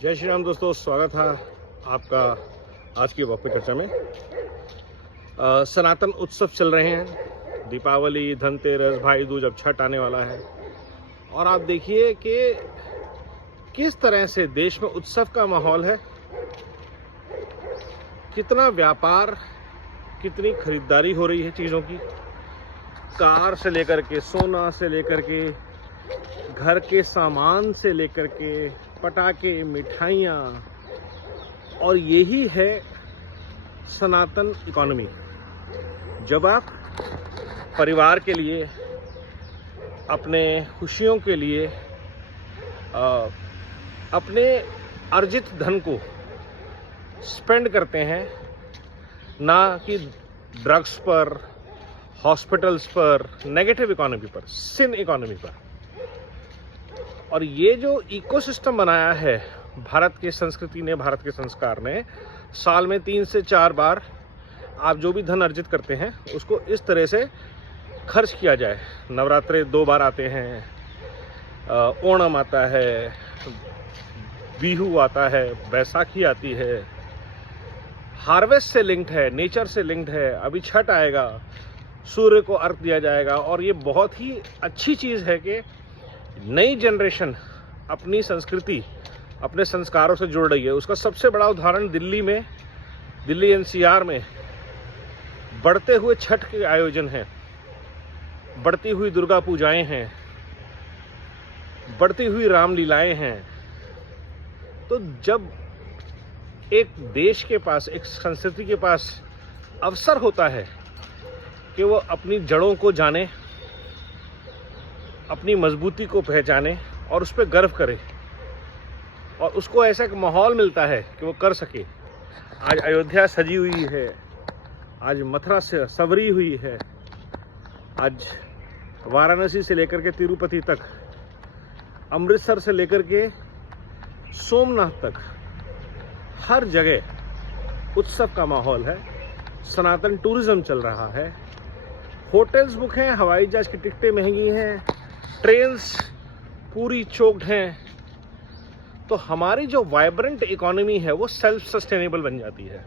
जय श्री राम दोस्तों, स्वागत है आपका आज की वक्त पे चर्चा में। सनातन उत्सव चल रहे हैं, दीपावली, धनतेरस, भाई दूज, अब छठ आने वाला है। और आप देखिए कि किस तरह से देश में उत्सव का माहौल है, कितना व्यापार, कितनी खरीदारी हो रही है चीज़ों की, कार से लेकर के, सोना से लेकर के, घर के सामान से लेकर के, पटाखे, मिठाइयाँ। और यही है सनातन इकोनॉमी। जब आप परिवार के लिए, अपने खुशियों के लिए अपने अर्जित धन को स्पेंड करते हैं, ना कि ड्रग्स पर, हॉस्पिटल्स पर, नेगेटिव इकोनॉमी पर, सिन इकोनॉमी पर। और ये जो इकोसिस्टम बनाया है भारत की संस्कृति ने, भारत के संस्कार ने, साल में 3 से 4 बार आप जो भी धन अर्जित करते हैं उसको इस तरह से खर्च किया जाए। नवरात्रे 2 बार आते हैं, ओणम आता है, बिहू आता है, बैसाखी आती है, हार्वेस्ट से लिंक्ड है, नेचर से लिंक्ड है। अभी छठ आएगा, सूर्य को अर्घ दिया जाएगा। और ये बहुत ही अच्छी चीज़ है कि नई जनरेशन अपनी संस्कृति, अपने संस्कारों से जुड़ रही है। उसका सबसे बड़ा उदाहरण दिल्ली एनसीआर में बढ़ते हुए छठ के आयोजन हैं, बढ़ती हुई दुर्गा पूजाएं हैं, बढ़ती हुई रामलीलाएं हैं। तो जब एक देश के पास, एक संस्कृति के पास अवसर होता है कि वो अपनी जड़ों को जाने, अपनी मजबूती को पहचाने और उस पर गर्व करे, और उसको ऐसा एक माहौल मिलता है कि वो कर सके। आज अयोध्या सजी हुई है, आज मथुरा से संवरी हुई है, आज वाराणसी से लेकर के तिरुपति तक, अमृतसर से लेकर के सोमनाथ तक, हर जगह उत्सव का माहौल है। सनातन टूरिज्म चल रहा है, होटल्स बुक हैं, हवाई जहाज की टिकटें महंगी हैं, ट्रेन्स पूरी चोक्ड हैं। तो हमारी जो वाइब्रेंट इकोनॉमी है वो सेल्फ सस्टेनेबल बन जाती है।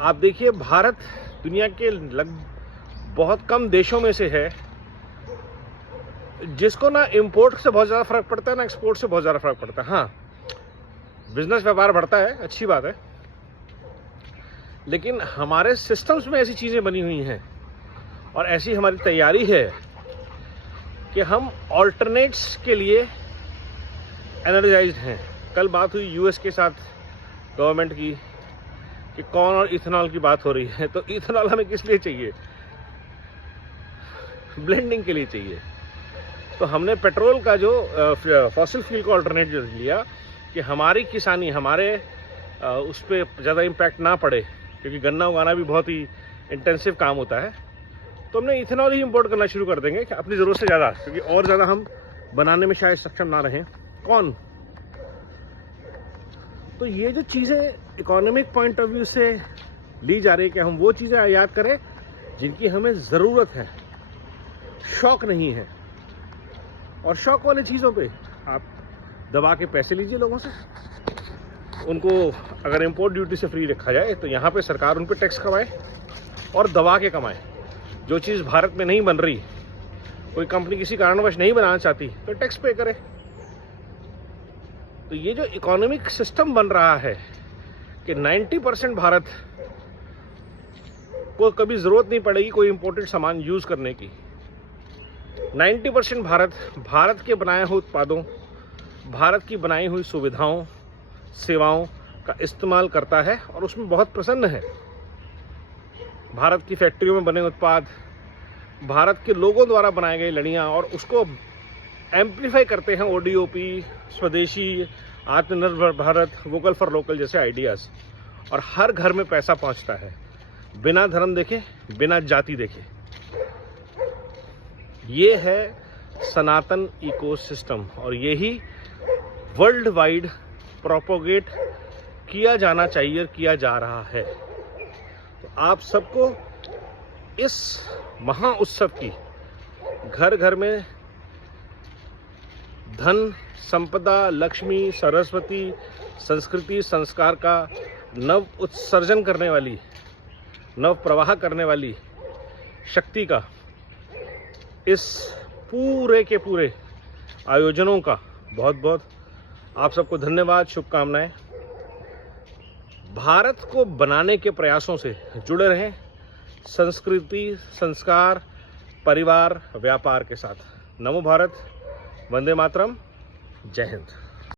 आप देखिए, भारत दुनिया के बहुत कम देशों में से है जिसको ना इंपोर्ट से बहुत ज़्यादा फर्क पड़ता है, ना एक्सपोर्ट से बहुत ज़्यादा फर्क पड़ता है। हाँ, बिजनेस व्यापार बढ़ता है, अच्छी बात है, लेकिन हमारे सिस्टम्स में ऐसी चीज़ें बनी हुई हैं और ऐसी हमारी तैयारी है कि हम ऑल्टरनेट्स के लिए एनर्जाइज्ड हैं। कल बात हुई यूएस के साथ गवर्नमेंट की कि कॉर्न और इथेनॉल की बात हो रही है। तो इथेनॉल हमें किस लिए चाहिए? ब्लेंडिंग के लिए चाहिए। तो हमने पेट्रोल का जो फॉसिल फ्यूल का ऑल्टरनेट लिया कि हमारी किसानी, हमारे उस पर ज़्यादा इम्पैक्ट ना पड़े, क्योंकि गन्ना उगाना भी बहुत ही इंटेंसिव काम होता है। तो हमने इथेनॉल ही इंपोर्ट करना शुरू कर देंगे अपनी ज़रूरत से ज़्यादा, क्योंकि और ज़्यादा हम बनाने में शायद सक्षम ना रहें। कौन? तो ये जो चीज़ें इकोनॉमिक पॉइंट ऑफ व्यू से ली जा रही है कि हम वो चीज़ें याद करें जिनकी हमें ज़रूरत है, शौक नहीं है। और शौक वाली चीज़ों पे आप दबा के पैसे लीजिए लोगों से। उनको अगर इंपोर्ट ड्यूटी से फ्री रखा जाए तो यहाँ पे सरकार उन पे टैक्स कमाए और दबा के कमाए। जो चीज़ भारत में नहीं बन रही, कोई कंपनी किसी कारणवश नहीं बनाना चाहती, तो टैक्स पे करे। तो ये जो इकोनॉमिक सिस्टम बन रहा है कि 90% भारत को कभी ज़रूरत नहीं पड़ेगी कोई इंपोर्टेड सामान यूज़ करने की। 90% भारत के बनाए हुए उत्पादों, भारत की बनाई हुई सुविधाओं, सेवाओं का इस्तेमाल करता है और उसमें बहुत प्रसन्न है। भारत की फैक्ट्रियों में बने उत्पाद, भारत के लोगों द्वारा बनाई गई लड़ियाँ, और उसको एम्प्लीफाई करते हैं ओडीओपी, स्वदेशी, आत्मनिर्भर भारत, वोकल फॉर लोकल जैसे आइडियाज़। और हर घर में पैसा पहुंचता है, बिना धर्म देखे, बिना जाति देखे। ये है सनातन इकोसिस्टम, और यही वर्ल्ड वाइड प्रोपोगेट किया जाना चाहिए, किया जा रहा है। तो आप सबको इस महा उत्सव की घर घर में धन संपदा, लक्ष्मी, सरस्वती, संस्कृति, संस्कार का नव उत्सर्जन करने वाली, नव प्रवाह करने वाली शक्ति का इस पूरे के पूरे आयोजनों का बहुत बहुत आप सबको धन्यवाद, शुभकामनाएं। भारत को बनाने के प्रयासों से जुड़े रहें, संस्कृति, संस्कार, परिवार, व्यापार के साथ। नमो भारत, वंदे मातरम, जय हिंद।